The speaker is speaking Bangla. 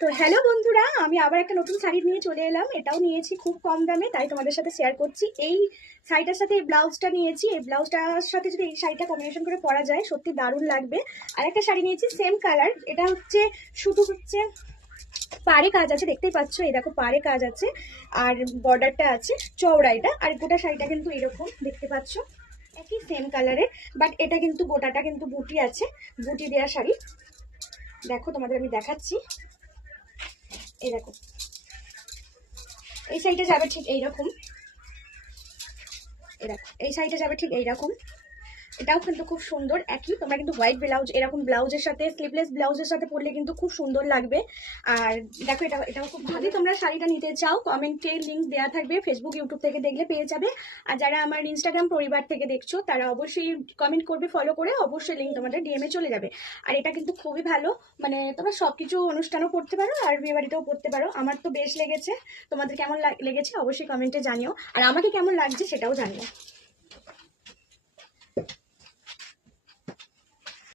তো হ্যালো বন্ধুরা, আমি আবার একটা নতুন শাড়ি নিয়ে চলে এলাম। এটাও নিয়েছি খুব কম দামে, তাই তোমাদের সাথে শেয়ার করছি। এই শাড়িটার সাথে এই ব্লাউজটা নিয়েছি। এই ব্লাউজটার সাথে যদি এই শাড়িটা কম্বিনেশন করে পরা যায় সত্যি দারুণ লাগবে। আর একটা শাড়ি নিয়েছি সেম কালার, এটা হচ্ছে শুধু হচ্ছে পাড়ে কাজ আছে, দেখতেই পাচ্ছ। এই দেখো পাড়ে কাজ আছে আর বর্ডারটা আছে চওড়া এটা। আর গোটা শাড়িটা কিন্তু এরকম দেখতে পাচ্ছ, একই সেম কালারের, বাট এটা কিন্তু গোটাটা কিন্তু বুটি আছে, বুটি দেওয়া শাড়ি। দেখো তোমাদের আমি দেখাচ্ছি, এই দেখো এই সাইডে যাবে ঠিক এইরকম, এই দেখো এই সাইডে যাবে ঠিক এইরকম। এটাও কিন্তু খুব সুন্দর, একই। তোমরা কিন্তু হোয়াইট ব্লাউজ, এরকম ব্লাউজের সাথে স্লিভলেস ব্লাউজের সাথে পরলে কিন্তু খুব সুন্দর লাগবে। আর দেখো এটাও খুব ভালো। যদি তোমরা শাড়িটা নিতে চাও কমেন্টে লিঙ্ক দেওয়া থাকবে, ফেসবুক ইউটিউব থেকে দেখলে পেয়ে যাবে। আর যারা আমার ইনস্টাগ্রাম পরিবার থেকে দেখছো তারা অবশ্যই কমেন্ট করবে, ফলো করে অবশ্যই লিঙ্ক তোমাদের ডিএমে চলে যাবে। আর এটা কিন্তু খুবই ভালো, মানে তোমরা সবকিছু অনুষ্ঠানও করতে পারো আর বিয়ে বাড়িতেও পড়তে পারো। আমার তো বেশ লেগেছে, তোমাদের কেমন লেগেছে অবশ্যই কমেন্টে জানিও, আর আমাকে কেমন লাগছে সেটাও জানিও।